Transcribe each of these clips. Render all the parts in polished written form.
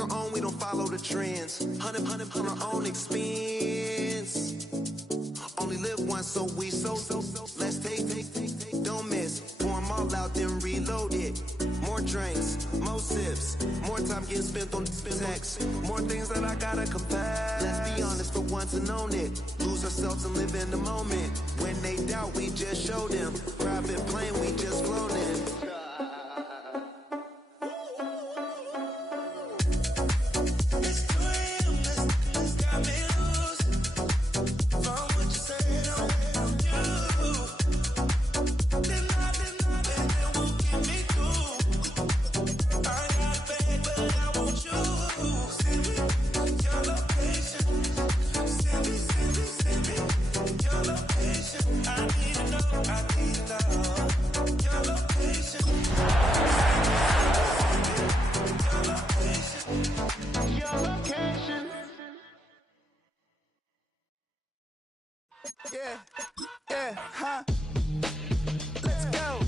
our own, we don't follow the trends. 100 on our own expense. Only live once, so let's take, don't miss. Pour 'em all out, then reload it. More drinks, more sips, more time getting spent on text. More things that I gotta confess. Let's be honest for once and own it. Lose ourselves and live in the moment. When they doubt, we just show them. Private plane, we just flown in. Yeah, huh? Let's go.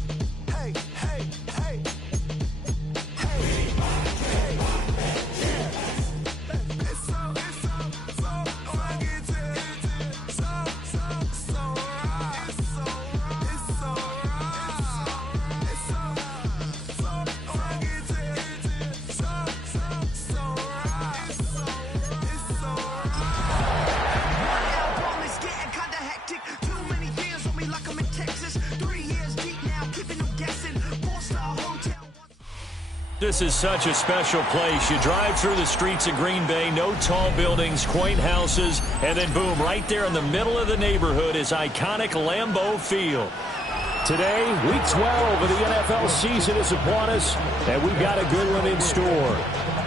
Hey, hey, hey. Hey, hey, yeah. It's so rugged. So raw. It's so rugged. It's so raw. It's so raw. It's getting kinda hectic. Too many fans on me like I'm in Texas. 3 years deep now, keeping them guessing. 4-star hotel. This is such a special place. You drive through the streets of Green Bay, no tall buildings, quaint houses, and then boom, right there in the middle of the neighborhood is iconic Lambeau Field. Today, Week 12 of the NFL season is upon us, and we've got a good one in store,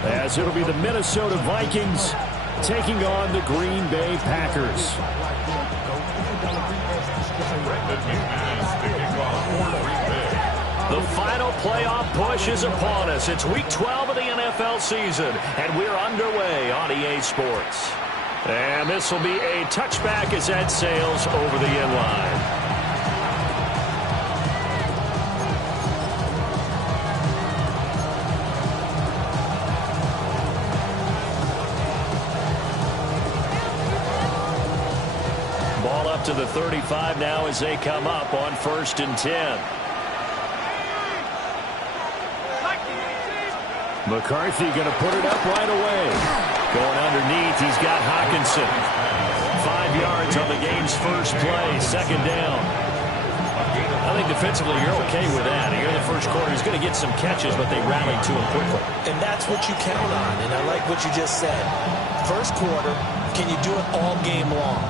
as it'll be the Minnesota Vikings taking on the Green Bay Packers. The final playoff push is upon us. It's Week 12 of the NFL season, and we're underway on EA Sports. And this will be a touchback as that sails over the end line. Ball up to the 35 now as they come up on 1st and 10. McCarthy going to put it up right away. Going underneath, he's got Hockenson. 5 yards on the game's first play, 2nd down. I think defensively you're okay with that. Here in the first quarter, he's going to get some catches, but they rallied to him quickly. And that's what you count on, and I like what you just said. First quarter, can you do it all game long?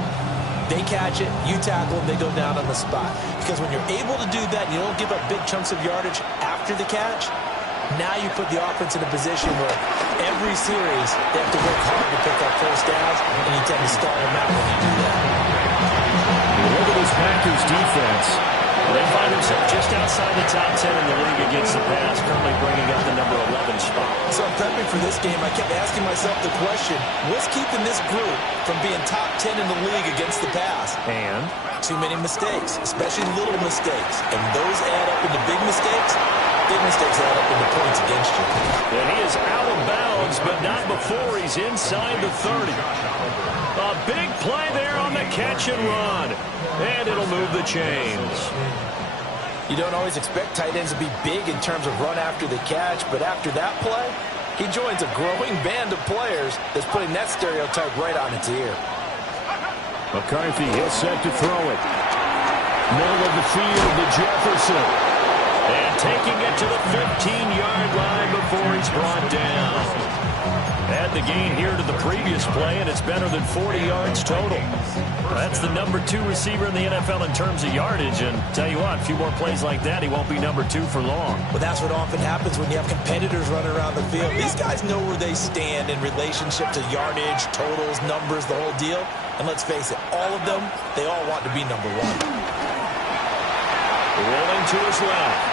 They catch it, you tackle them, they go down on the spot. Because when you're able to do that, you don't give up big chunks of yardage after the catch. Now you put the offense in a position where every series they have to work hard to pick up first downs, and you tend to stall them out when you do that. Look at this Packers defense. They find themselves just outside the top 10 in the league against the pass, currently bringing up the number 11 spot. So I'm prepping for this game. I kept asking myself the question, what's keeping this group from being top 10 in the league against the pass? And? Too many mistakes, especially little mistakes. And those add up into big mistakes. Big mistakes add up into points against you. And he is out of bounds, but not before he's inside the 30. A big play there on the catch and run. And it'll move the chains. You don't always expect tight ends to be big in terms of run after the catch, but after that play, he joins a growing band of players that's putting that stereotype right on its ear. McCarthy, he'll set to throw it. Middle of the field to Jefferson. And taking it to the 15-yard line before he's brought down. Add the gain here to the previous play, and it's better than 40 yards total. That's the number 2 receiver in the NFL in terms of yardage. And tell you what, a few more plays like that, he won't be number 2 for long. Well, that's what often happens when you have competitors running around the field. These guys know where they stand in relationship to yardage, totals, numbers, the whole deal. And let's face it, all of them, they all want to be number 1. Rolling to his left.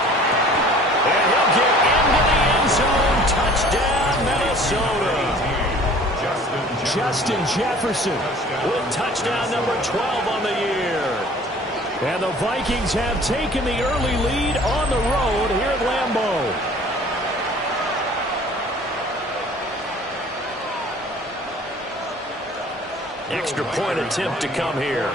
And he'll get into the end zone. Touchdown, Minnesota. Justin Jefferson with touchdown number 12 on the year. And the Vikings have taken the early lead on the road here at Lambeau. Extra point attempt to come here.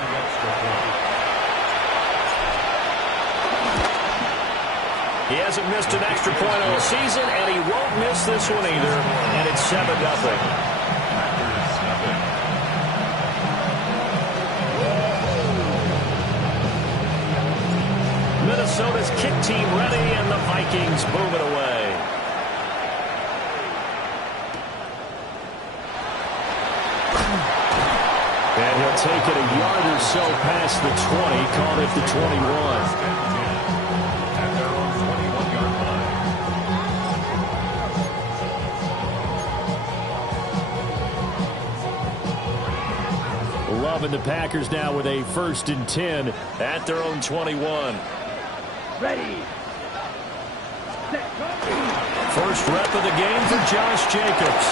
He hasn't missed an extra point all season, and he won't miss this one either. And it's 7-0. Minnesota's kick team ready, and the Vikings move it away. And he'll take it a yard or so past the 20, called it the 21. Loving the Packers now with a 1st and 10 at their own 21. Ready. First rep of the game for Josh Jacobs.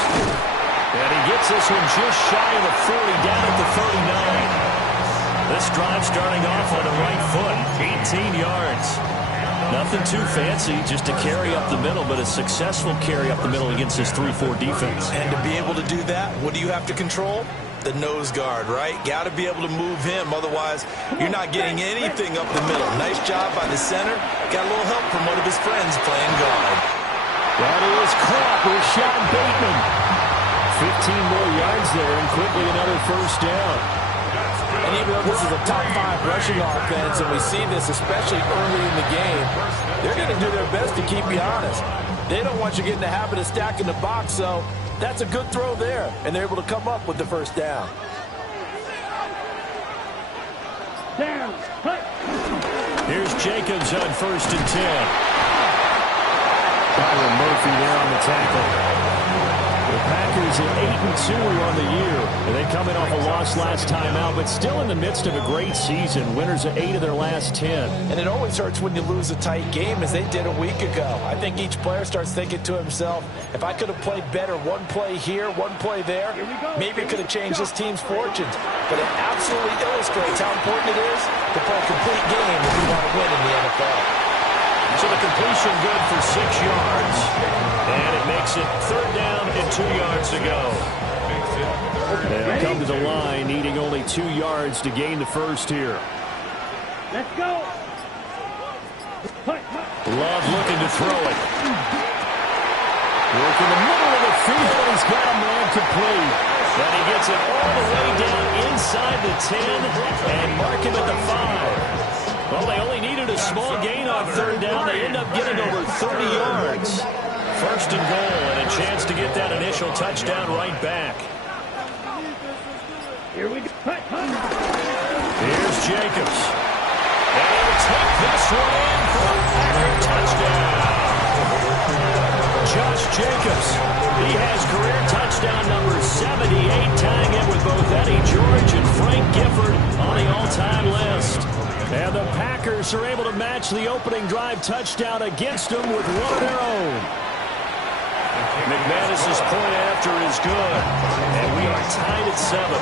And he gets this one just shy of the 40, down at the 39. This drive starting off on the right foot, 18 yards. Nothing too fancy, just a carry up the middle, but a successful carry up the middle against this 3-4 defense. And to be able to do that, what do you have to control? The nose guard, right? Got to be able to move him. Otherwise, you're not getting anything up the middle. Nice job by the center. Got a little help from one of his friends playing guard. That is caught with Rashad Bateman. 15 more yards there, and quickly another first down. And even though this is a top 5 rushing offense, and we see this especially early in the game, they're going to do their best to keep you honest. They don't want you to get in the habit of stacking the box, so that's a good throw there, and they're able to come up with the first down. Here's Jacobs on 1st and 10. Byron Murphy there on the tackle. The Packers at 8-2 on the year. And they coming off a loss last time out, but still in the midst of a great season. Winners of 8 of their last 10. And it always hurts when you lose a tight game, as they did a week ago. I think each player starts thinking to himself, if I could have played better one play here, one play there, maybe it could have changed this team's fortunes. But it absolutely illustrates how important it is to play a complete game if you want to win in the NFL. So the completion good for 6 yards. And it makes it 3rd down and 2 yards to go. They'll come to the line, needing only 2 yards to gain the first here. Let's go. Love looking to throw it. Work in the middle of the field, and he's got a man complete. And he gets it all the way down inside the 10 and mark him at the 5. Well, they only needed a small gain on 3rd down. They end up getting over 30 yards. 1st and goal, and a chance to get that initial touchdown right back. Here we go. Here's Jacobs. And he'll take this one in for a Packer touchdown. Josh Jacobs. He has career touchdown number 78, tying it with both Eddie George and Frank Gifford on the all-time list. And the Packers are able to match the opening drive touchdown against them with one of their own. McManus's point after is good. And we are tied at 7.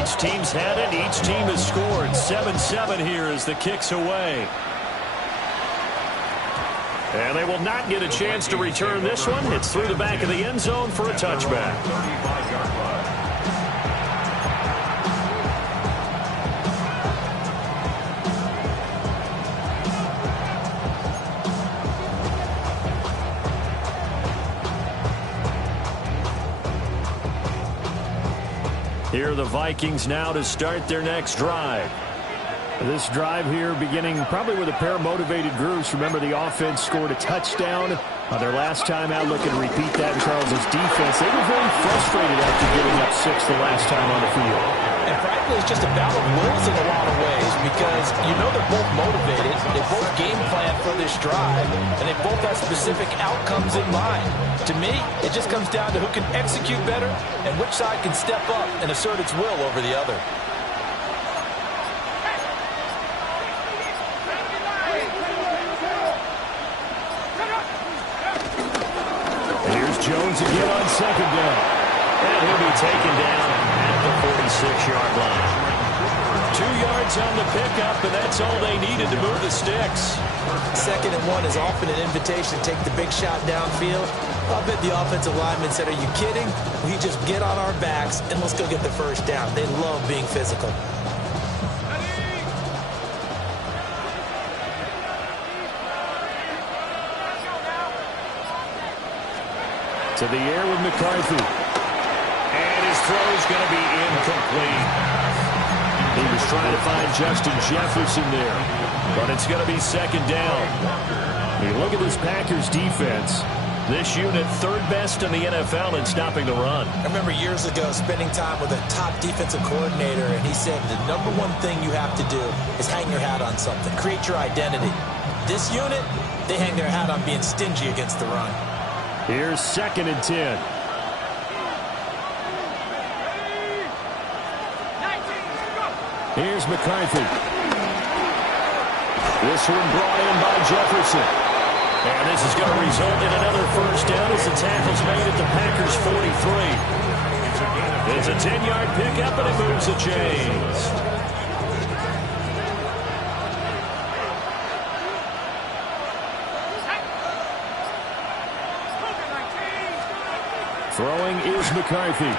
Each team's had it. Each team has scored. 7-7 here as the kick's away. And they will not get a chance to return this one. It's through the back of the end zone for a touchback. Here are the Vikings now to start their next drive. This drive here beginning probably with a pair of motivated groups. Remember, the offense scored a touchdown their last time out. Looking to repeat that in Charles's defense. They were very frustrated after giving up 6 the last time on the field. And frankly, it's just a battle of wills in a lot of ways, because you know they're both motivated. They both game plan for this drive, and they both have specific outcomes in mind. To me, it just comes down to who can execute better and which side can step up and assert its will over the other. Jones again on 2nd down. And he'll be taken down at the 46-yard line. 2 yards on the pickup, and that's all they needed to move the sticks. 2nd and 1 is often an invitation to take the big shot downfield. I bet the offensive lineman said, are you kidding? We just get on our backs and let's go get the first down. They love being physical. To the air with McCarthy. And his throw's going to be incomplete. He was trying to find Justin Jefferson there, but it's going to be 2nd down. You look at this Packers defense. This unit 3rd best in the NFL in stopping the run. I remember years ago spending time with a top defensive coordinator, and he said the number one thing you have to do is hang your hat on something. Create your identity. This unit, they hang their hat on being stingy against the run. Here's 2nd and 10. Here's McCarthy. This one brought in by Jefferson. And this is going to result in another first down as the tackle's made at the Packers 43. It's a 10-yard pickup, and it moves the chains. Throwing is McCarthy.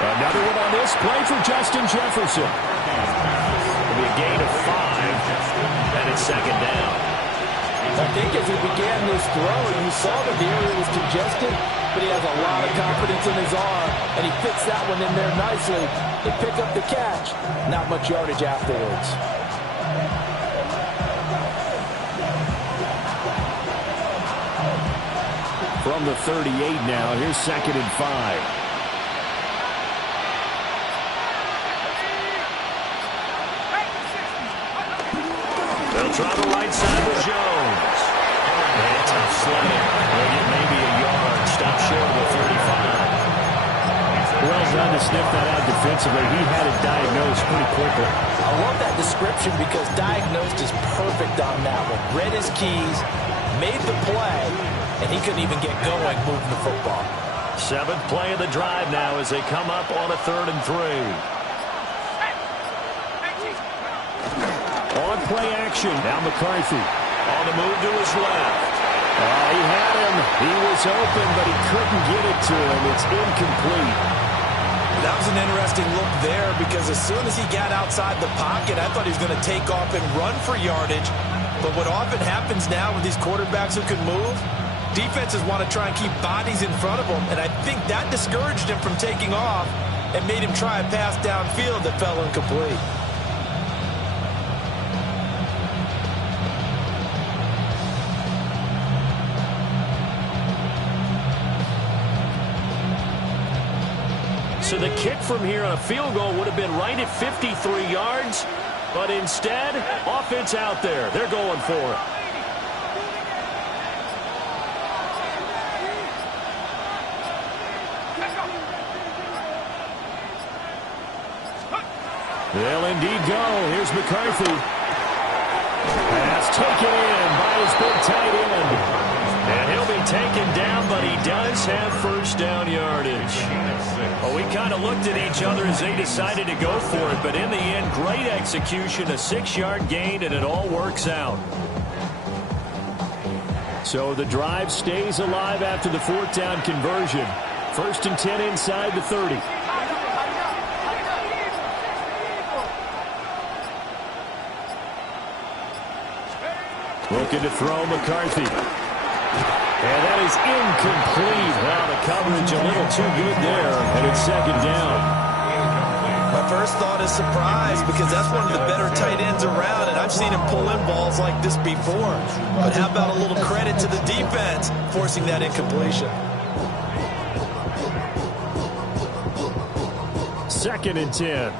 Another one on this play for Justin Jefferson. It'll be a gain of 5, and it's 2nd down. I think as he began this throw, you saw that the area was congested, but he has a lot of confidence in his arm, and he fits that one in there nicely. They pick up the catch. Not much yardage afterwards. From the 38 now, here's 2nd and 5. They'll try the right side with Jones. And tough sled. They'll get maybe a yard. Stop short of the 35. Well done to sniff that out defensively. He had it diagnosed pretty quickly. I love that description because diagnosed is perfect on that one. Read his keys, made the play, and he couldn't even get going moving the football. 7th play of the drive now as they come up on a 3rd and 3. On play action. Now McCarthy on the move to his left. He had him. He was open, but he couldn't get it to him. It's incomplete. That was an interesting look there because as soon as he got outside the pocket, I thought he was going to take off and run for yardage. But what often happens now with these quarterbacks who can move, defenses want to try and keep bodies in front of them, and I think that discouraged him from taking off and made him try a pass downfield that fell incomplete. So the kick from here on a field goal would have been right at 53 yards, but instead, offense out there. They're going for it. They'll indeed go. Here's McCarthy. Pass taken in by his big tight end. And he'll be taken down, but he does have first down yardage. Well, we kind of looked at each other as they decided to go for it, but in the end, great execution, a 6-yard gain, and it all works out. So the drive stays alive after the 4th down conversion. 1st and 10 inside the 30. Looking to throw McCarthy. And that is incomplete. Wow, the coverage a little too good there, and it's 2nd down. My first thought is surprise because that's one of the better tight ends around, and I've seen him pull in balls like this before. But how about a little credit to the defense forcing that incompletion? 2nd and 10.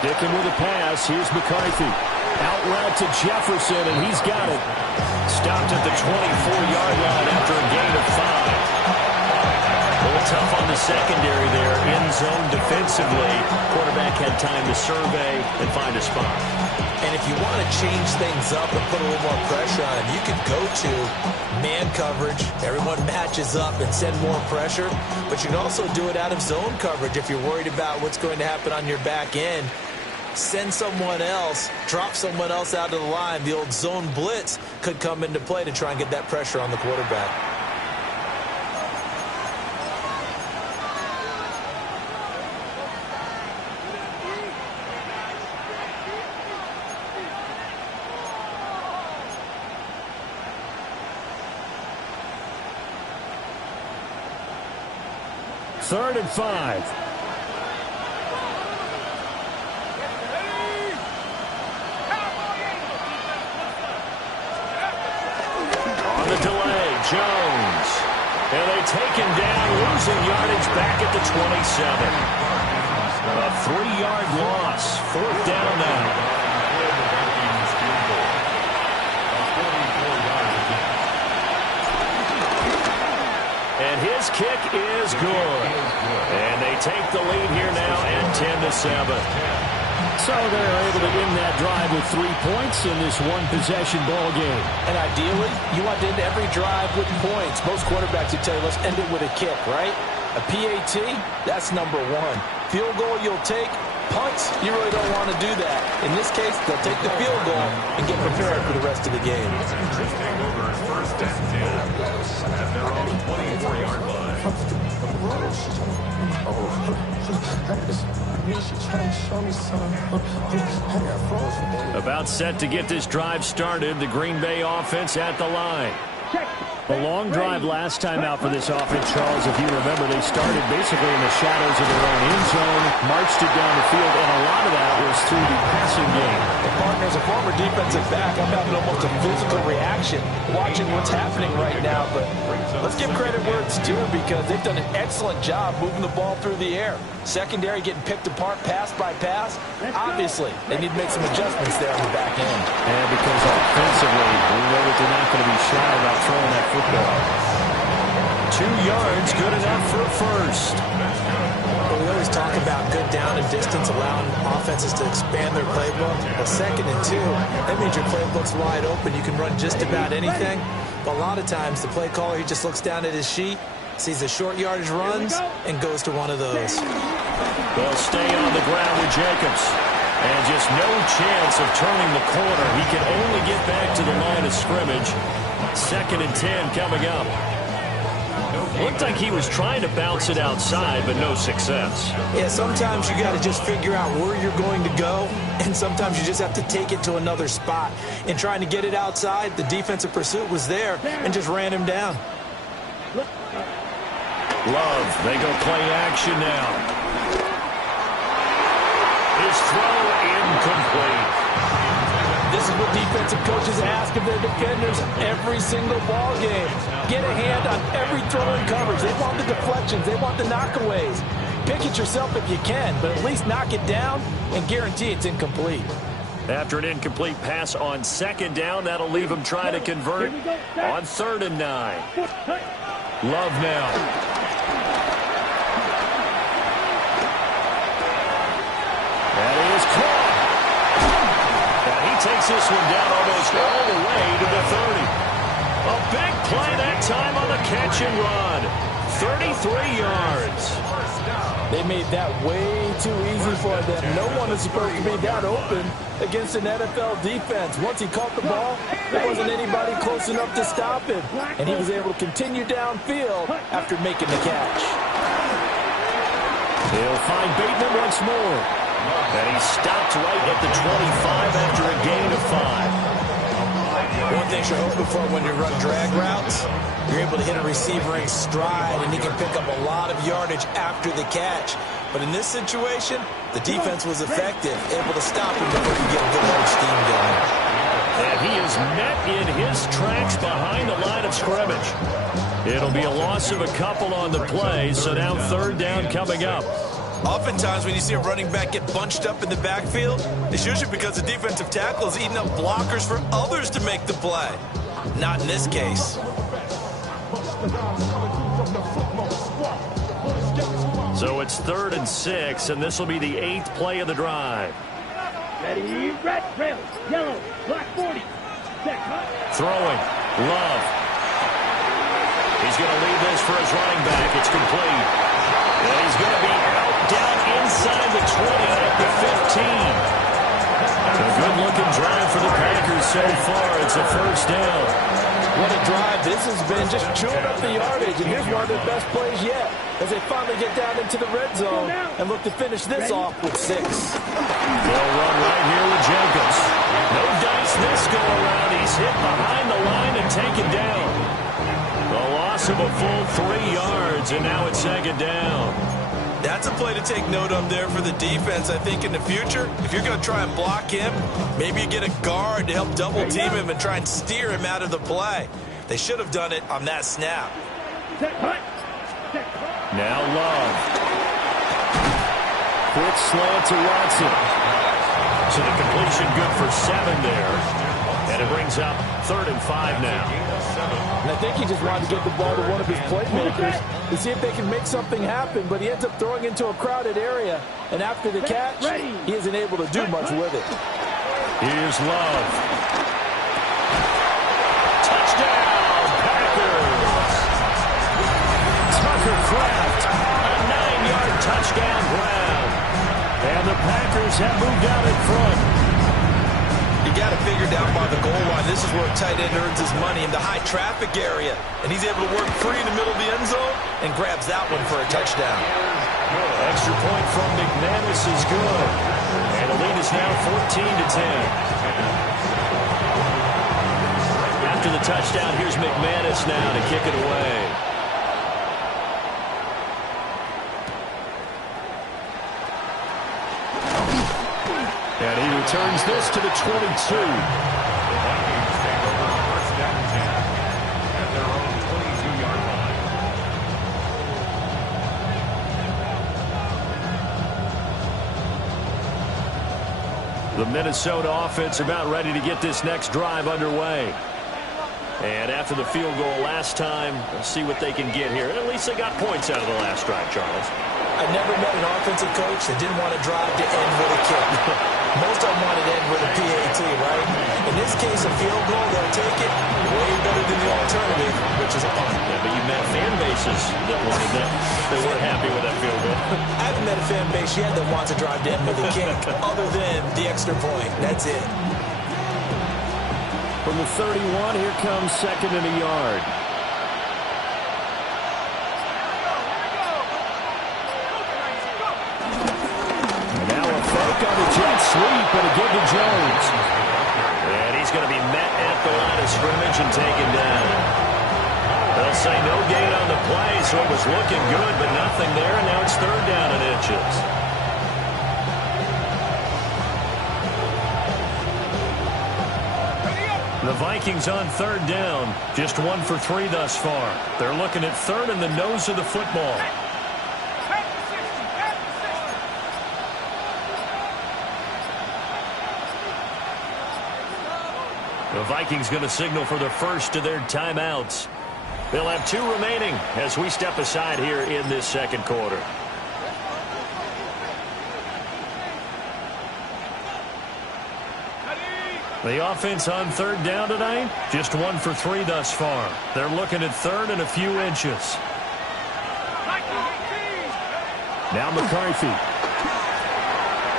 Sticking with the pass, here's McCarthy. Out route to Jefferson, and he's got it. Stopped at the 24-yard line after a gain of 5. A little tough on the secondary there in zone defensively. Quarterback had time to survey and find a spot. And if you want to change things up and put a little more pressure on him, you could go to man coverage. Everyone matches up and send more pressure. But you can also do it out of zone coverage if you're worried about what's going to happen on your back end. Send someone else, drop someone else out of the line. The old zone blitz could come into play to try and get that pressure on the quarterback. Third and 5. On the delay, Jones. And they take him down, losing yardage back at the 27. A 3-yard loss. Fourth down now. And his kick is good. And they take the lead here now at 10-7. So they're able to end that drive with 3 points in this one-possession ball game. And ideally, you want to end every drive with points. Most quarterbacks would tell you, let's end it with a kick, right? A PAT, that's number 1. Field goal you'll take. Punts, you really don't want to do that. In this case, they'll take the field goal and get prepared for the rest of the game. First and 10 at their own 24-yard line. About set to get this drive started. The Green Bay offense at the line. A long drive last time out for this offense, Charles. If you remember, they started basically in the shadows of their own end zone, marched it down the field, and a lot of that was through the passing game. And partner, as a former defensive back, I'm having almost a physical reaction watching what's happening right now. But let's give credit where it's due, because they've done an excellent job moving the ball through the air. Secondary getting picked apart pass by pass. Obviously, they need to make some adjustments there on the back end. And because offensively, we know that they're not going to be shy about throwing that football. 2 yards, good enough for a first. Well, we always talk about good down and distance, allowing offenses to expand their playbook. Well, 2nd and 2, that means your playbook's wide open. You can run just about anything. But a lot of times, the play caller, he just looks down at his sheet, sees the short yardage runs, and goes to one of those. They'll stay on the ground with Jacobs. And just no chance of turning the corner. He can only get back to the line of scrimmage. 2nd and 10 coming up. Looked like he was trying to bounce it outside, but no success. Yeah, sometimes you got to just figure out where you're going to go, and sometimes you just have to take it to another spot. In trying to get it outside, the defensive pursuit was there and just ran him down. Love, they go play action now. His throw incomplete. This is what defensive coaches ask of their defenders every single ball game. Get a hand on every throw in coverage. They want the deflections. They want the knockaways. Pick it yourself if you can, but at least knock it down and guarantee it's incomplete. After an incomplete pass on 2nd down, that'll leave him trying to convert on 3rd and 9. Love now. That is caught. And he takes this one down almost all the way to the 30. A big play that time on the catch and run. 33 yards. They made that way too easy for them. No one is supposed to be that open against an NFL defense. Once he caught the ball, there wasn't anybody close enough to stop him. And he was able to continue downfield after making the catch. He'll find Bateman once more. And he stopped right at the 25 after a gain of 5. One thing you're hoping for when you run drag routes, you're able to hit a receiver in stride, and he can pick up a lot of yardage after the catch. But in this situation, the defense was effective, able to stop him before he get a good old steam going. And he is met in his tracks behind the line of scrimmage. It'll be a loss of a couple on the play, so now 3rd down coming up. Oftentimes when you see a running back get bunched up in the backfield, it's usually because the defensive tackle is eating up blockers for others to make the play. Not in this case. So it's 3rd and 6, and this will be the 8th play of the drive. Ready, red, trail, yellow, black 40. Set, cut. Throwing. Love. He's going to leave this for his running back. It's complete. And he's going to be out down inside the 20 at the 15. A good-looking drive for the Packers so far. It's a first down. What a drive this has been, just chewing up the yardage. And here's one of their best plays yet as they finally get down into the red zone and look to finish this off with 6. They'll run right here with Jacobs. No dice this go-around. He's hit behind the line and taken down. The loss of a full 3 yards, and now it's 2nd down. That's a play to take note of there for the defense. I think in the future, if you're going to try and block him, maybe you get a guard to help double team him and try and steer him out of the play. They should have done it on that snap. Now Love. Quick slant to Watson. So the completion good for 7 there. And it brings up 3rd and 5 now. And I think he just wanted to get the ball to one of his playmakers to see if they can make something happen, but he ends up throwing into a crowded area, and after the catch, he isn't able to do much with it. Here's Love. Touchdown, Packers! Tucker Kraft, a 9-yard touchdown grab. And the Packers have moved out in front. You got to figure down by the goal line. This is where a tight end earns his money, in the high traffic area. And he's able to work free in the middle of the end zone and grabs that one for a touchdown. Extra point from McManus is good. And the lead is now 14-10. After the touchdown, here's McManus now to kick it away. And he returns this to the 22. The Minnesota offense about ready to get this next drive underway. And after the field goal last time, let's see what they can get here. At least they got points out of the last drive, Charles. I never met an offensive coach that didn't want to drive to end with a kick. Most of them wanted to end with a PAT, right? In this case, a field goal, they'll take it way better than the alternative, which is a punt. Yeah, but you met fan bases that wanted that. They weren't happy with that field goal. I haven't met a fan base yet that wants to drive to end with a kick, other than the extra point. That's it. From the 31, here comes 2nd and a yard. And now a fake on the jet sweep, but a give to Jones. And he's going to be met at the line of scrimmage and taken down. They'll say no gain on the play, so it was looking good, but nothing there, and now it's 3rd down and inches. The Vikings on 3rd down. Just 1 for 3 thus far. They're looking at 3rd in the nose of the football. The Vikings going to signal for the first of their timeouts. They'll have 2 remaining as we step aside here in this 2nd quarter. The offense on 3rd down tonight, just 1 for 3 thus far. They're looking at 3rd and a few inches. Now McCarthy.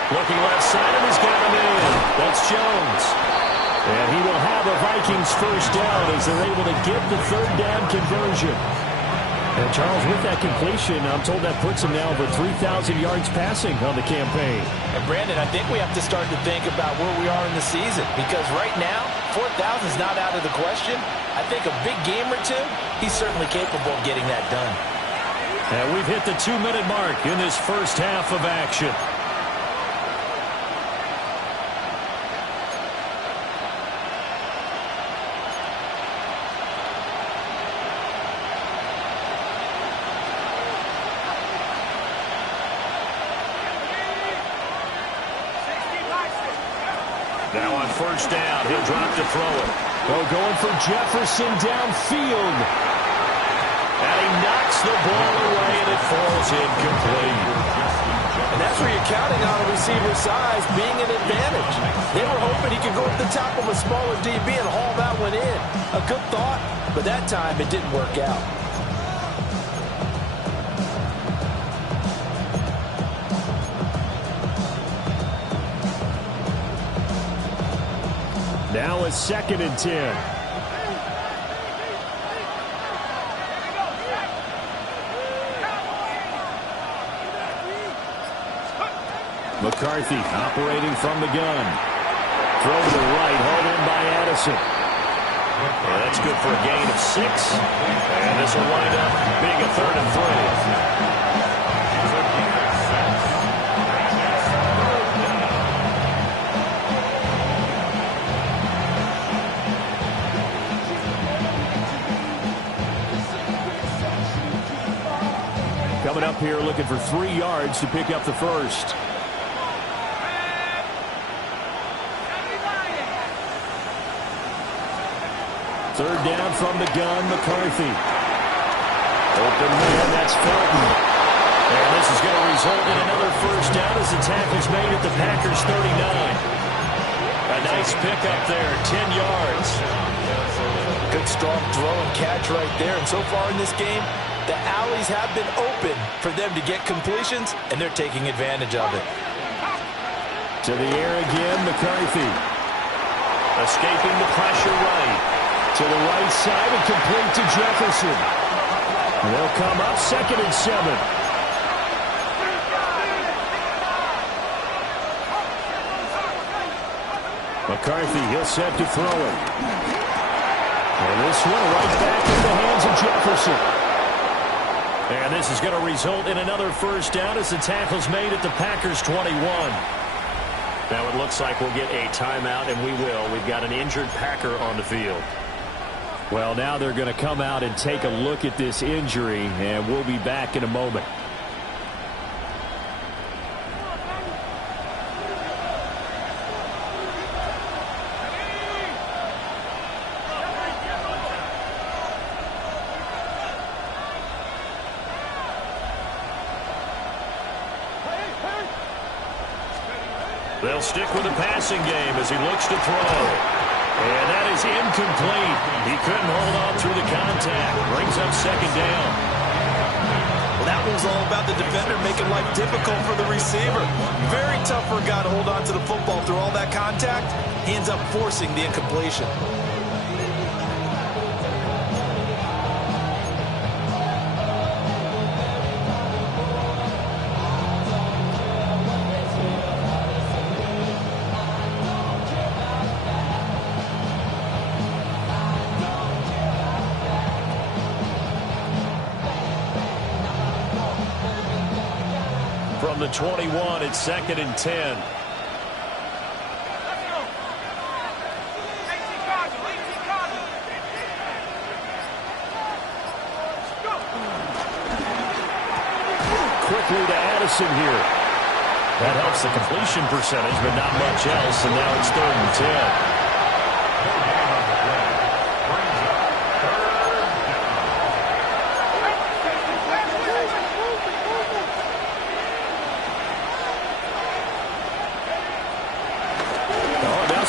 Looking left side, and he's got him in. That's Jones. And he will have a Vikings first down as they're able to get the 3rd down conversion. And Charles, with that completion, I'm told that puts him now over 3,000 yards passing on the campaign. And Brandon, I think we have to start to think about where we are in the season, because right now, 4,000 is not out of the question. I think a big game or 2, he's certainly capable of getting that done. And we've hit the 2-minute mark in this first half of action. Now on first down, he'll drop to throw it. Oh, going for Jefferson downfield. the ball away, and it falls incomplete. And that's where you're counting on a receiver's size being an advantage. They were hoping he could go up the top of a smaller DB and haul that one in. A good thought, but that time it didn't work out. Now a 2nd and 10. McCarthy operating from the gun. Throw to the right, hauled in by Addison. Yeah, that's good for a gain of 6. And this will wind up being a 3rd and 3. Coming up here looking for 3 yards to pick up the first. Third down from the gun, McCarthy. Open man, that's Felton. And this is going to result in another first down as the tackle's made at the Packers' 39. A nice pickup there, 10 yards. Good strong throw and catch right there. And so far in this game, the alleys have been open for them to get completions, and they're taking advantage of it. To the air again, McCarthy. Escaping the pressure right. To the right side and complete to Jefferson. And they'll come up 2nd and 7. McCarthy, he'll set to throw it. And this one right back in the hands of Jefferson. And this is going to result in another first down as the tackle's made at the Packers' 21. Now it looks like we'll get a timeout, and we will. We've got an injured Packer on the field. Well, now they're going to come out and take a look at this injury, and we'll be back in a moment. They'll stick with the passing game as he looks to throw. And that is incomplete. He couldn't hold on through the contact. Brings up 2nd down. Well, that was all about the defender making life difficult for the receiver. Very tough for a guy to hold on to the football through all that contact. He ends up forcing the incompletion. From the 21, it's 2nd and 10. Quickly to Addison here. That helps the completion percentage, but not much else, and now it's 3rd and 10.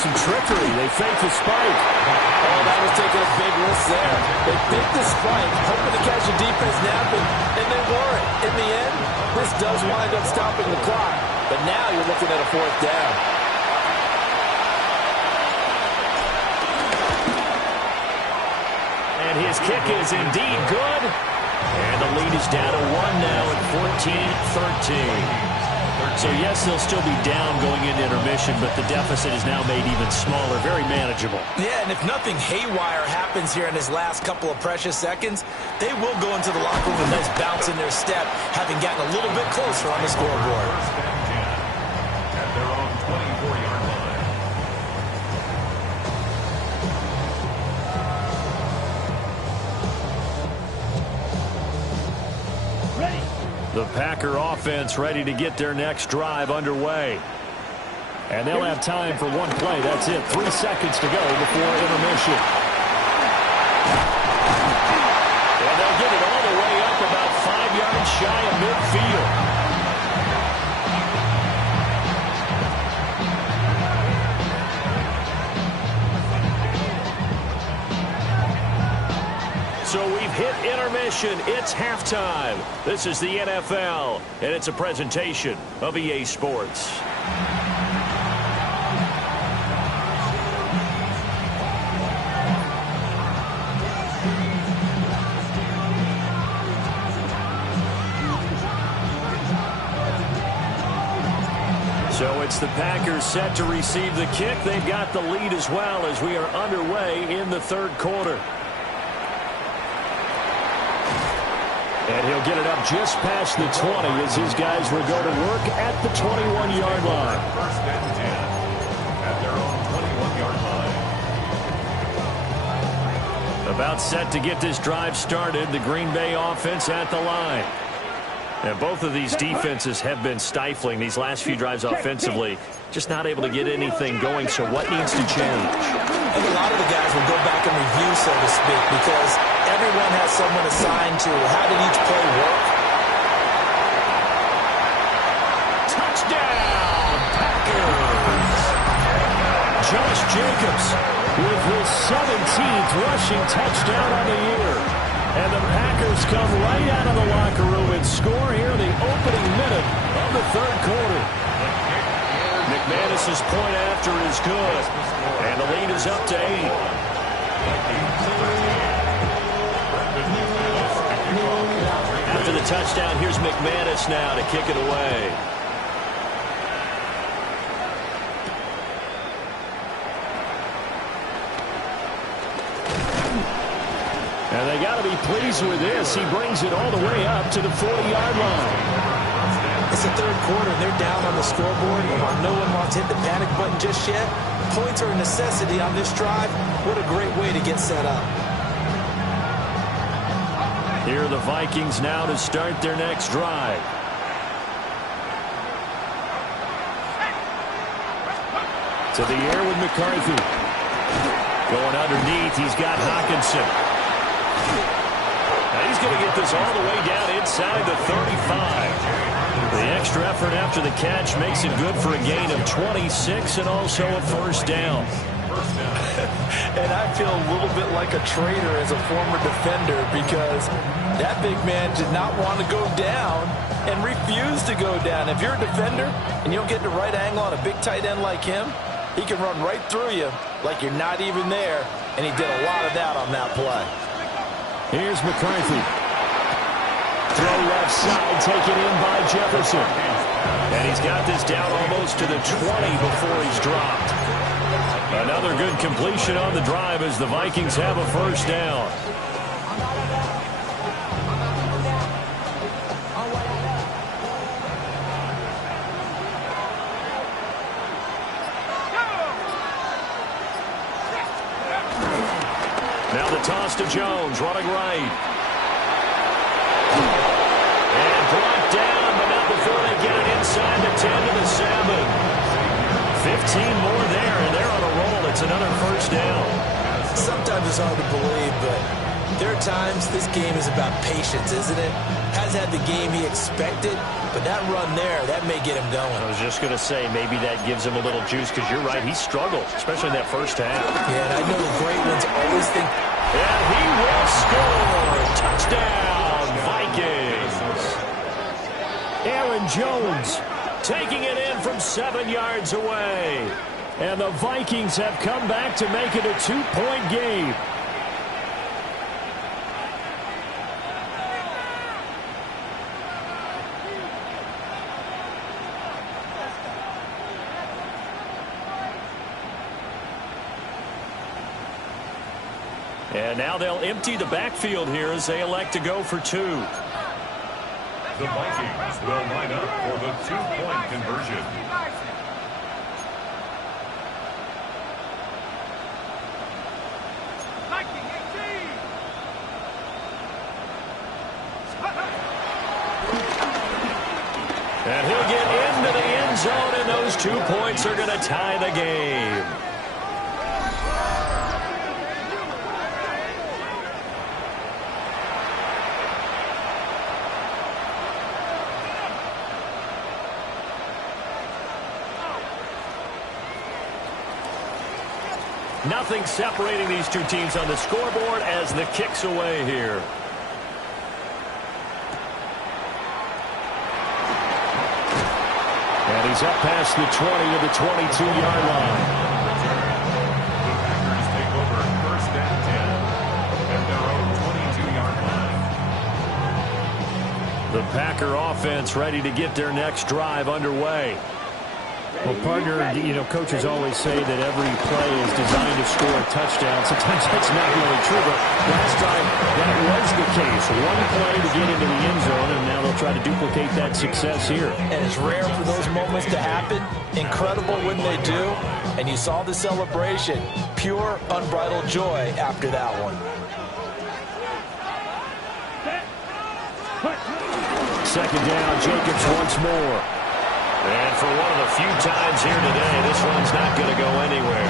Some trickery. They fake the spike. Oh, that was taking a big risk there. They fake the spike, hoping to catch the defense napping, and they weren't. In the end, this does wind up stopping the clock. But now you're looking at a 4th down. And his kick is indeed good. And the lead is down to 1 now at 14-13. So, yes, they'll still be down going into intermission, but the deficit is now made even smaller, very manageable. Yeah, and if nothing haywire happens here in his last couple of precious seconds, they will go into the locker room with a nice bounce in their step, having gotten a little bit closer on the scoreboard. At their own 24-yard line. The Packer offense ready to get their next drive underway. And they'll have time for one play. That's it. 3 seconds to go before intermission. And they'll get it all the way up about Nation, it's halftime. This is the NFL, and it's a presentation of EA Sports. So it's the Packers set to receive the kick. They've got the lead as well as we are underway in the third quarter. And he'll get it up just past the 20 as his guys will go to work at the 21-yard line. First and 10 at their own 21-yard line. About set to get this drive started, the Green Bay offense at the line. And both of these defenses have been stifling these last few drives offensively. Just not able to get anything going, so what needs to change? I think a lot of the guys will go back and review, so to speak, because everyone has someone assigned to how did each play work. Touchdown, Packers! Josh Jacobs with his 17th rushing touchdown on the year. And the Packers come right out of the locker room and score here in the opening minute of the third quarter. McManus's point after is good. And the lead is up to 8. After the touchdown, here's McManus now to kick it away. And they got to be pleased with this. He brings it all the way up to the 40-yard line. It's the third quarter, and they're down on the scoreboard. While no one wants to hit the panic button just yet, points are a necessity on this drive. What a great way to get set up. Here are the Vikings now to start their next drive. To the air with McCarthy. Going underneath, he's got Hockenson. Now he's going to get this all the way down inside the 35. The extra effort after the catch makes it good for a gain of 26 and also a first down. And I feel a little bit like a traitor as a former defender because that big man did not want to go down and refused to go down. If you're a defender and you don't get the right angle on a big tight end like him, he can run right through you like you're not even there, and he did a lot of that on that play. Here's McCarthy. Throw left side, taken in by Jefferson. And he's got this down almost to the 20 before he's dropped. Another good completion on the drive as the Vikings have a first down. Now the toss to Jones, running right. And blocked down, but not before they get it inside the 10 to the 7. 15 more there, and they're on a roll. It's another first down. Sometimes it's hard to believe, but there are times this game is about patience, isn't it? Hasn't had the game he expected, but that run there, that may get him going. I was just going to say, maybe that gives him a little juice, because you're right, he struggled, especially in that first half. Yeah, and I know the great ones always think. And he will score. Touchdown, Vikings. Aaron Jones taking it in from 7 yards away. And the Vikings have come back to make it a 2-point game. And now they'll empty the backfield here as they elect to go for 2. The Vikings will line up for the 2-point conversion. And he'll get into the end zone, and those 2 points are going to tie the game. Nothing separating these two teams on the scoreboard as the kick's away here. He's up past the 20 to the 22-yard line. The Packers take over first and 10 at their own 22-yard line. The Packer offense ready to get their next drive underway. Well, partner, coaches always say that every play is designed to score a touchdown. Sometimes that's not really true, but last time that was the case. One play to get into the end zone, and now they'll try to duplicate that success here. And it's rare for those moments to happen. Incredible when they do. And you saw the celebration. Pure, unbridled joy after that one. Second down, Jacobs once more. And for one of the few times here today, this one's not going to go anywhere.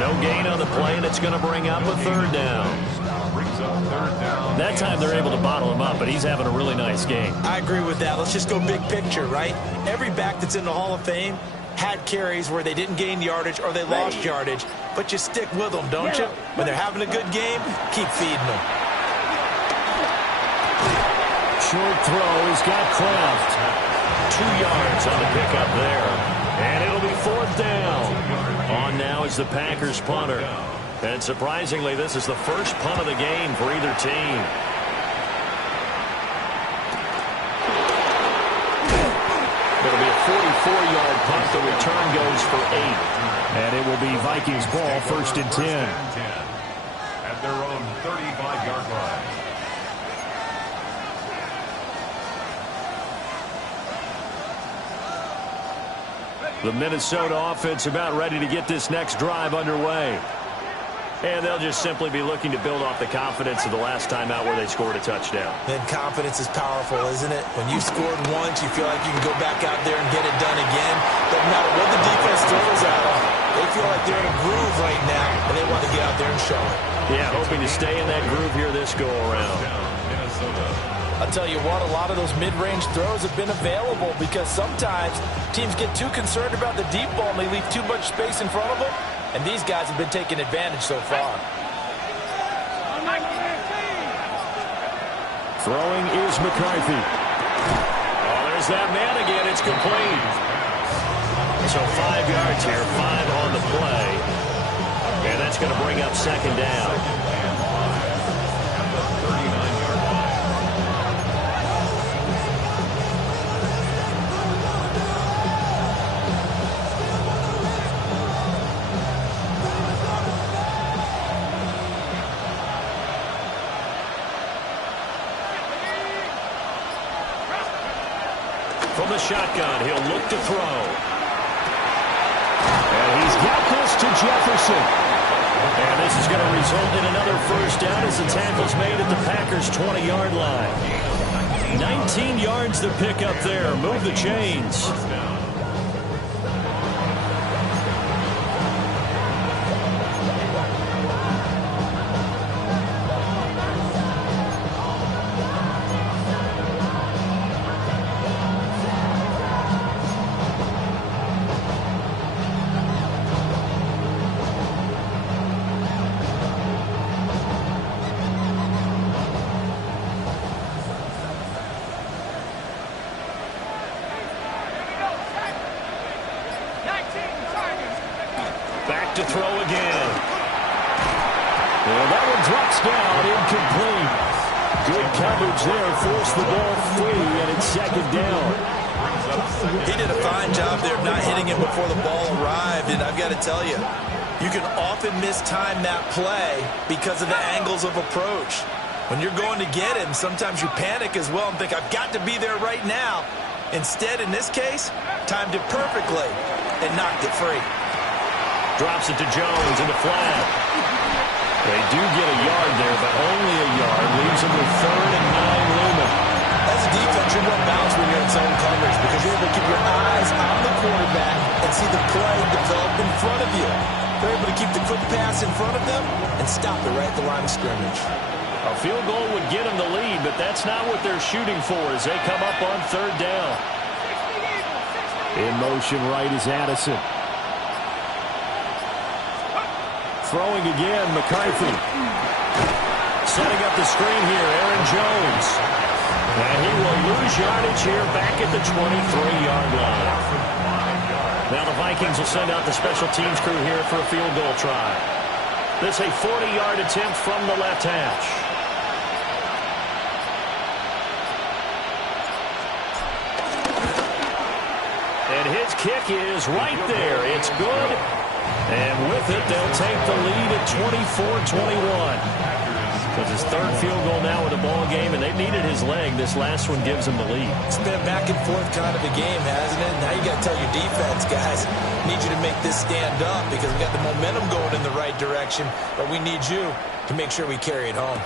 No gain on the play, and it's going to bring up a third down. That time they're able to bottle him up, but he's having a really nice game. I agree with that. Let's just go big picture, right? Every back that's in the Hall of Fame had carries where they didn't gain yardage or they lost yardage, but you stick with them, don't you? When they're having a good game, keep feeding them. Short throw, he's got Kraft. 2 yards on the pickup there. And it'll be fourth down. On now is the Packers punter. And surprisingly, this is the first punt of the game for either team. It'll be a 44-yard punt. The return goes for 8. And it will be Vikings ball, first and 10. At their own 35-yard line. The Minnesota offense about ready to get this next drive underway. And they'll just simply be looking to build off the confidence of the last time out where they scored a touchdown. Then confidence is powerful, isn't it? When you scored once, you feel like you can go back out there and get it done again. Doesn't matter what the defense throws at them. They feel like they're in a groove right now, and they want to get out there and show it. Yeah, hoping to stay in that groove here this go-around. I'll tell you what, a lot of those mid-range throws have been available because sometimes teams get too concerned about the deep ball and they leave too much space in front of them, and these guys have been taking advantage so far. Throwing is McCarthy. Oh, there's that man again. It's complete. So 5 yards here, 5 on the play. And that's going to bring up second down. From the shotgun, he'll look to throw. And he's got this to Jefferson. And this is going to result in another first down as the tackle's made at the Packers' 20-yard line. 19 yards to pick up there. Move the chains. To throw again. Well, that one drops down, incomplete. Good coverage there, forced the ball free, and it's second down. He did a fine job there of not hitting him before the ball arrived, and I've got to tell you, you can often mistime that play because of the angles of approach. When you're going to get him, sometimes you panic as well and think, I've got to be there right now. Instead, in this case, timed it perfectly and knocked it free. Drops it to Jones in the flat. They do get a yard there, but only a yard. Leaves them with 3rd and 9 looming. As a defense, you're going to bounce when you're in zone coverage because you're able to keep your eyes on the quarterback and see the play develop in front of you. They're able to keep the quick pass in front of them and stop it right at the line of scrimmage. A field goal would get them the lead, but that's not what they're shooting for as they come up on 3rd down. In motion right is Addison. Throwing again, McCarthy. Setting up the screen here, Aaron Jones. And he will lose yardage here back at the 23-yard line. Now the Vikings will send out the special teams crew here for a field goal try. This a 40-yard attempt from the left hash. And his kick is right there. It's good. And with it, they'll take the lead at 24-21. Because his third field goal now in the ball game, and they've needed his leg. This last one gives him the lead. It's been a back and forth kind of a game, hasn't it? Now you got to tell your defense, guys, need you to make this stand up because we got the momentum going in the right direction, but we need you to make sure we carry it home.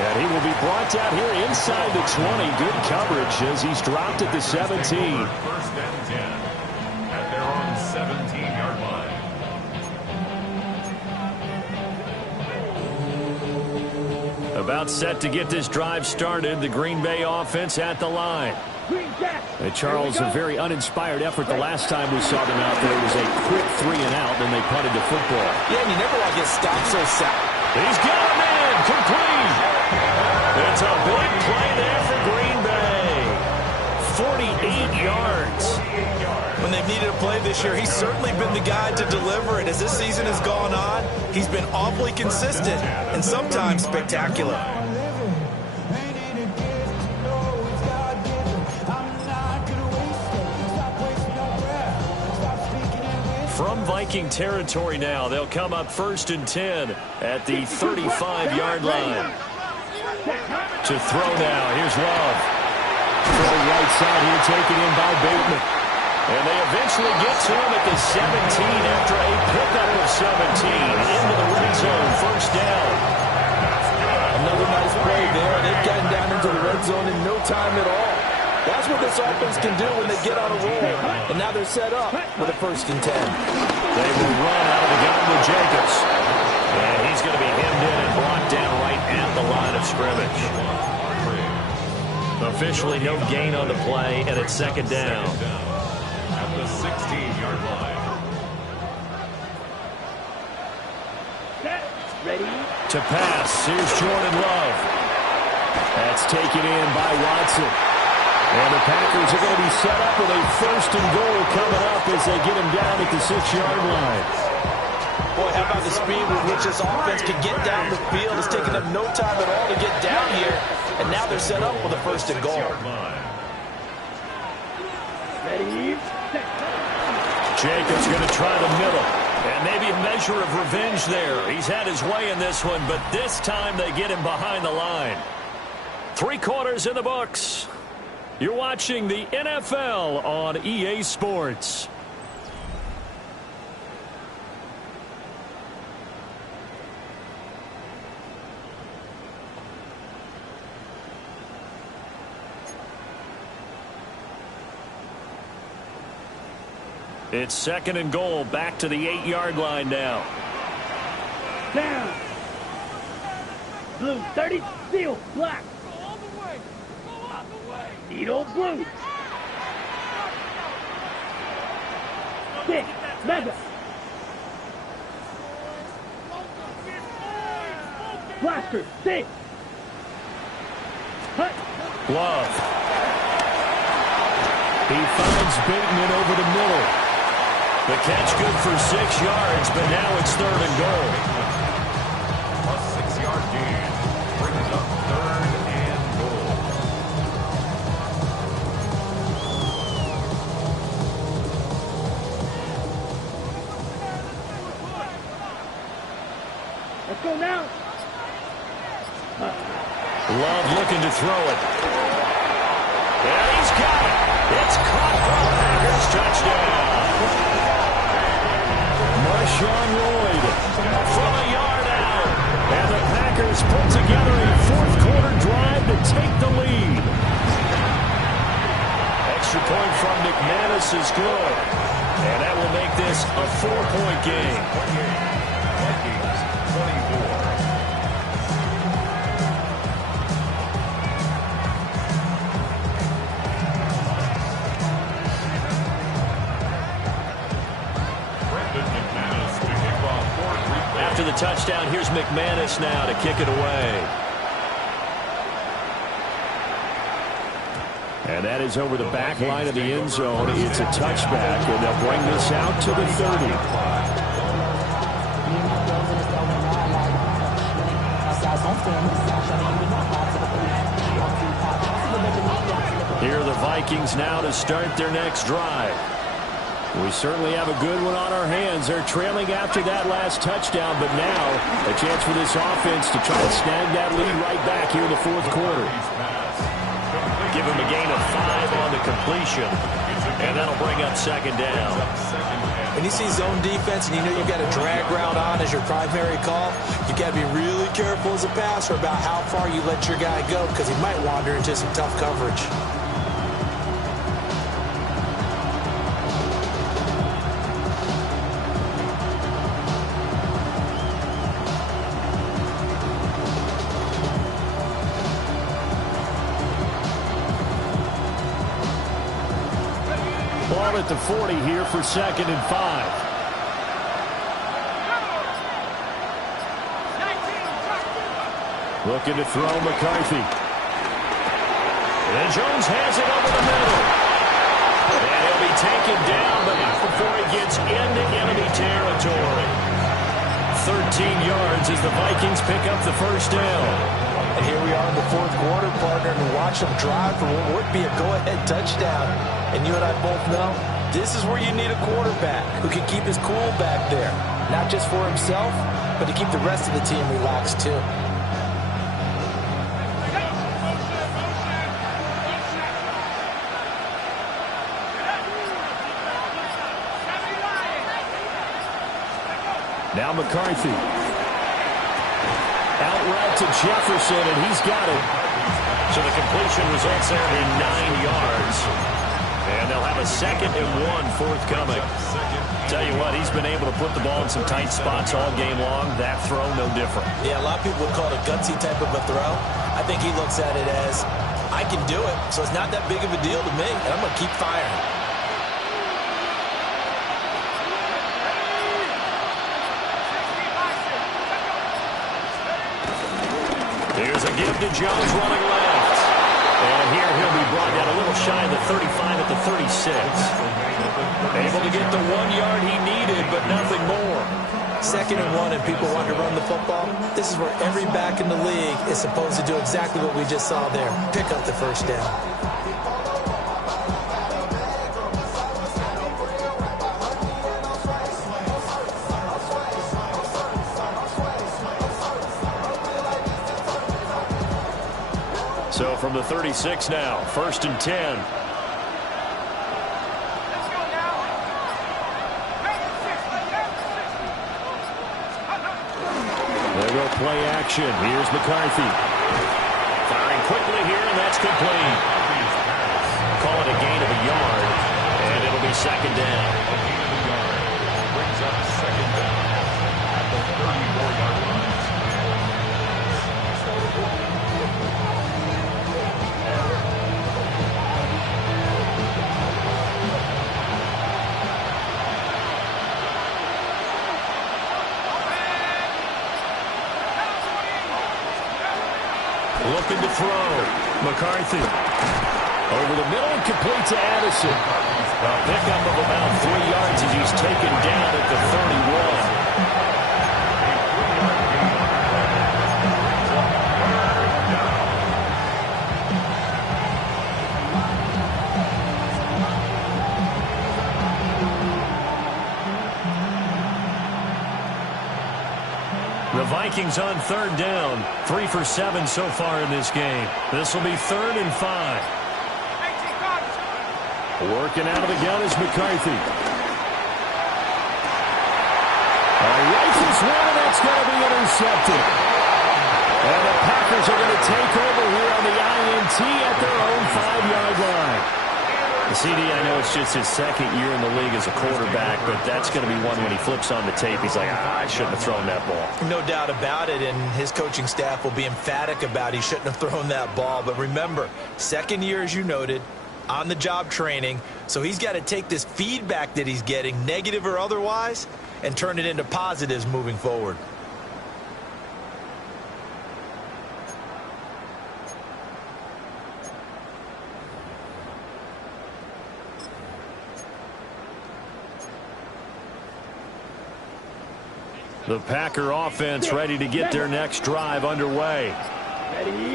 And he will be brought out here inside the 20. Good coverage as he's dropped at the 17. First and 10 at their own 17-yard line. About set to get this drive started. The Green Bay offense at the line. Hey, Charles, a very uninspired effort the last time we saw them out there. It was a quick 3 and out, then they punted the football. Yeah, and you never want to get stopped so sad. He's got him in. Complete. It's a big play there for Green Bay. 48 yards. When they've needed a play this year, he's certainly been the guy to deliver it. As this season has gone on, he's been awfully consistent and sometimes spectacular. From Viking territory now, they'll come up 1st and 10 at the 35-yard line. To throw now, here's Love. Throw right side here, taken in by Bateman. And they eventually get to him at the 17 after a pickup of 17 into the red zone. First down. Another nice play there. They've gotten down into the red zone in no time at all. That's what this offense can do when they get on a roll. And now they're set up with a 1st and 10. They will run out of the gun with Jacobs. And he's going to be hemmed in and brought down right at the line of scrimmage. Officially no gain on the play, and it's 2nd down. At the 16-yard line. Ready? To pass, here's Jordan Love. That's taken in by Watson. And the Packers are going to be set up with a 1st and goal coming up as they get him down at the 6-yard line. Boy, how about the speed with which this offense can get down the field? It's taken them no time at all to get down here. And now they're set up with a 1st and goal. Ready? Jacobs going to try the middle. And maybe a measure of revenge there. He's had his way in this one, but this time they get him behind the line. 3 quarters in the books. You're watching the NFL on EA Sports. It's 2nd and goal, back to the 8-yard line now. Down. Blue 30, seal, black. Go all the way. Go all the way. Needle blue. 6, mega. Blaster, 6. Hut. Love. He finds Bateman over the middle. The catch good for 6 yards, but now it's 3rd and goal. A 6-yard gain brings up 3rd and goal. Let's go now. Love looking to throw it. And he's got it. It's caught for a Packers touchdown. Marshawn Lloyd from a yard out. And the Packers put together a 4th quarter drive to take the lead. Extra point from McManus is good. And that will make this a 4-point game. Vikings 24. After the touchdown. Here's McManus now to kick it away. And that is over the back line of the end zone. It's a touchback, and they'll bring this out to the 30. Here are the Vikings now to start their next drive. We certainly have a good one on our hands. They're trailing after that last touchdown, but now a chance for this offense to try to snag that lead right back here in the fourth quarter. Give him a gain of 5 on the completion, and that'll bring up second down. When you see zone defense and you know you've got a drag route on as your primary call, you've got to be really careful as a passer about how far you let your guy go because he might wander into some tough coverage. Ball at the 40 here for 2nd and 5. Looking to throw McCarthy. And Jones has it over the middle. And he'll be taken down, but not before he gets into enemy territory. 13 yards as the Vikings pick up the first down. And here we are in the fourth quarter, partner, and watch them drive for what would be a go-ahead touchdown. And you and I both know this is where you need a quarterback who can keep his cool back there. Not just for himself, but to keep the rest of the team relaxed too. Now McCarthy. Out route to Jefferson, and he's got it. So the completion results there in 9 yards. And they'll have a 2nd and 1 forthcoming. Tell you what, he's been able to put the ball in some tight spots all game long. That throw, no different. Yeah, a lot of people would call it a gutsy type of a throw. I think he looks at it as, I can do it, so it's not that big of a deal to me, and I'm going to keep firing. Here's a give to Jones running left. And here he'll be brought down a little shy of the 35 at the 36. Able to get the 1 yard he needed, but nothing more. 2nd and 1 and people want to run the football. This is where every back in the league is supposed to do exactly what we just saw there. Pick up the first down. So from the 36 now, 1st and 10. There go play action. Here's McCarthy. Firing quickly here, and that's complete. Call it a gain of a yard, and it'll be 2nd down. Brings up 2nd down at the 34-yard line. Looking to throw. McCarthy. Over the middle and complete to Addison. A pickup of about 3 yards as he's taken down at the 31. The Vikings on 3rd down. 3 for 7 so far in this game. This will be 3rd and 5. Working out of the gun is McCarthy. Rifles one, and that's going to be intercepted. And the Packers are going to take over here on the INT at their own 5-yard line. CD, I know it's just his 2nd year in the league as a quarterback, but that's going to be one when he flips on the tape. He's like, I shouldn't have thrown that ball. No doubt about it, and his coaching staff will be emphatic about he shouldn't have thrown that ball. But remember, 2nd year, as you noted, on-the-job training, so he's got to take this feedback that he's getting, negative or otherwise, and turn it into positives moving forward. The Packer offense ready to get their next drive underway.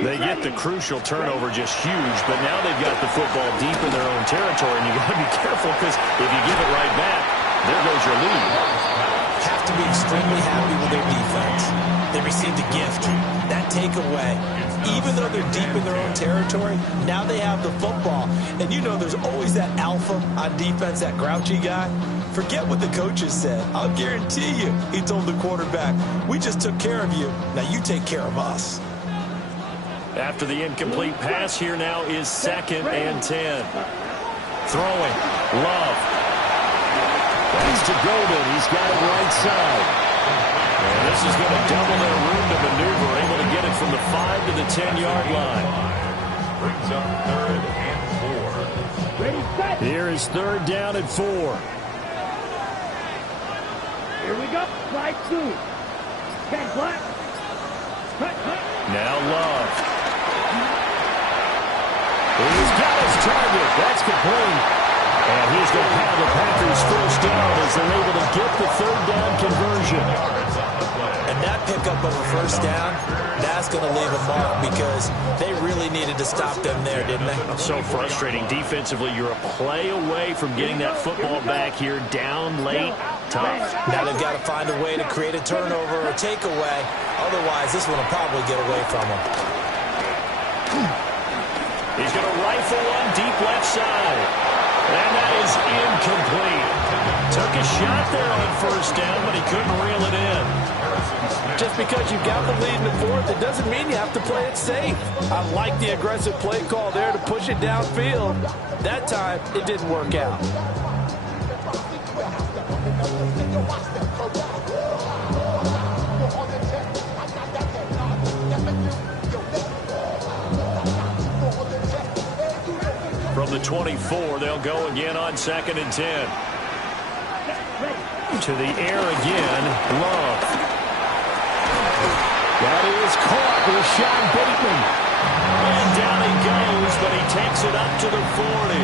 They get the crucial turnover, just huge, but now they've got the football deep in their own territory, and you got to be careful because if you give it right back, there goes your lead. Have to be extremely happy with their defense. They received a gift. That takeaway, even though they're deep in their own territory, now they have the football. And you know there's always that alpha on defense, that grouchy guy. Forget what the coaches said. I'll guarantee you, he told the quarterback, we just took care of you. Now you take care of us. After the incomplete pass, here now is 2nd and 10. Throwing. Love. That's to Golden. He's got it right side. And this is going to double their room to maneuver, able to get it from the 5 to the 10-yard line. Brings up 3rd and 4. Ready, set. Here is 3rd down and 4. Here we go. Slide 2. 10 black. Cut. Now Love. He's got his target. That's complete. And he's going to have the Packers first down as they're able to get the 3rd down conversion. And that pickup of a first down, that's going to leave a mark because they really needed to stop them there, didn't they? So frustrating. Defensively, you're a play away from getting that football back here down late. Tough. Now they've got to find a way to create a turnover or takeaway. Otherwise, this one will probably get away from them. He's going to rifle one deep left side. And that is incomplete. Took a shot there on first down, but he couldn't reel it in. Just because you've got the lead in the 4th, it doesn't mean you have to play it safe. I like the aggressive play call there to push it downfield. That time, it didn't work out. From the 24, they'll go again on 2nd and 10. To the air again, Love. That is caught with Sean Bateman. And down he goes, but he takes it up to the 40.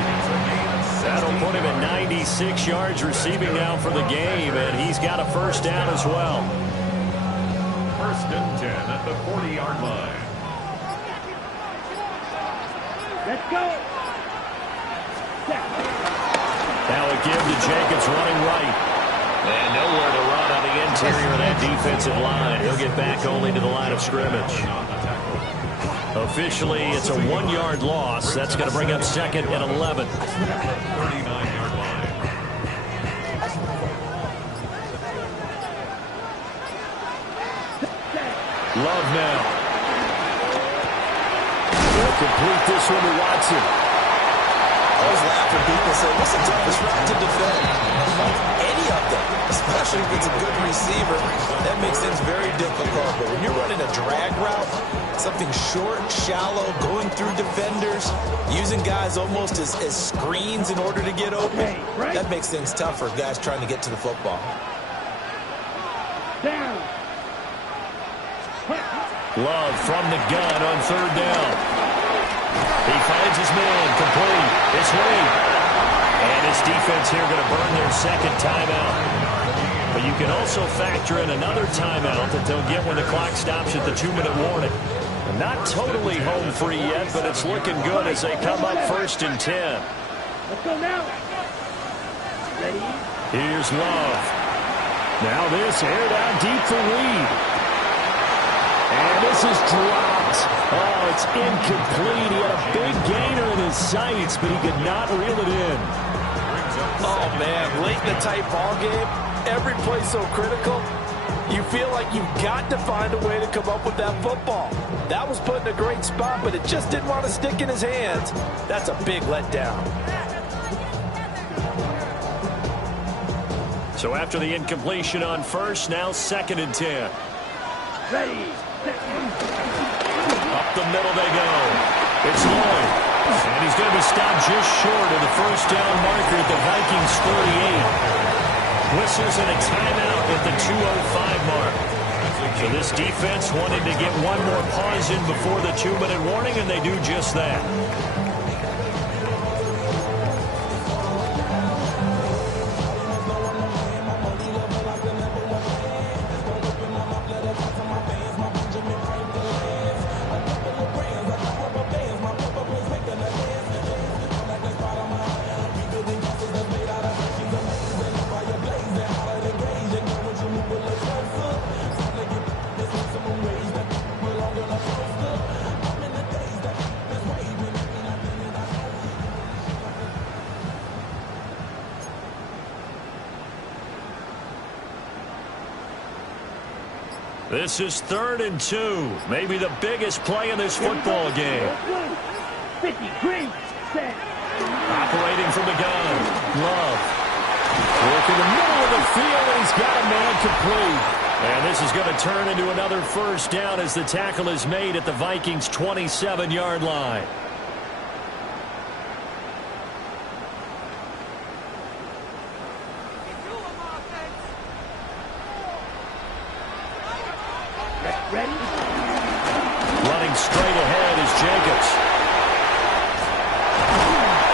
That'll put him at 96 yards receiving now for the game, and he's got a first down as well. 1st and 10 at the 40-yard line. Let's go. Now a give to Jacobs running right. And nowhere to run on the interior of that defensive line. He'll get back only to the line of scrimmage. Officially, it's a 1-yard loss. That's going to bring up 2nd and 11. 39-yard line. Love now. They'll complete this one to Watson. I always laugh when people say, what's the toughest route to defend? Any of them, especially if it's a good receiver. That makes things very difficult. But when you're running a drag route, something short, shallow, going through defenders, using guys almost as screens in order to get open, that makes things tough for guys trying to get to the football. Down. Love from the gun on 3rd down. He finds his man, complete. It's Wade. And his defense here going to burn their 2nd timeout. But you can also factor in another timeout that they'll get when the clock stops at the 2-minute warning. Not totally home free yet, but it's looking good as they come up 1st and 10. Let's go now. Ready? Here's Love. Now this aired out deep for Reed. And this is dropped. Oh, it's incomplete. He had a big gainer in his sights, but he could not reel it in. Oh, man, late in the tight ball game, every play so critical, you feel like you've got to find a way to come up with that football. That was put in a great spot, but it just didn't want to stick in his hands. That's a big letdown. So after the incompletion on first, now 2nd and 10. Ready. Up the middle they go. It's Lloyd. And he's going to be stopped just short of the first down marker at the Vikings 38. Whistles and a timeout at the 2:05 mark. So this defense wanted to get one more pause in before the 2-minute warning, and they do just that. This is 3rd and 2. Maybe the biggest play in this football game. 50, green, set. Operating from the gun. Love. Work in the middle of the field, and he's got a man complete. And this is going to turn into another first down as the tackle is made at the Vikings' 27-yard line. Ready? Running straight ahead is Jacobs.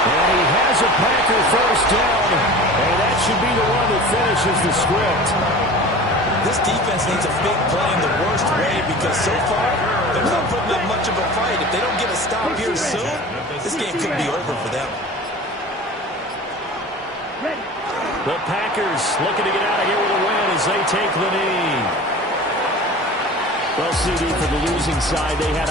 And he has a Packer first down. And that should be the one that finishes the script. This defense needs a big play in the worst way because so far they're not putting up much of a fight. If they don't get a stop here soon, this game could be over for them. The Packers looking to get out of here with a win as they take the knee. Well, CD, for the losing side, they had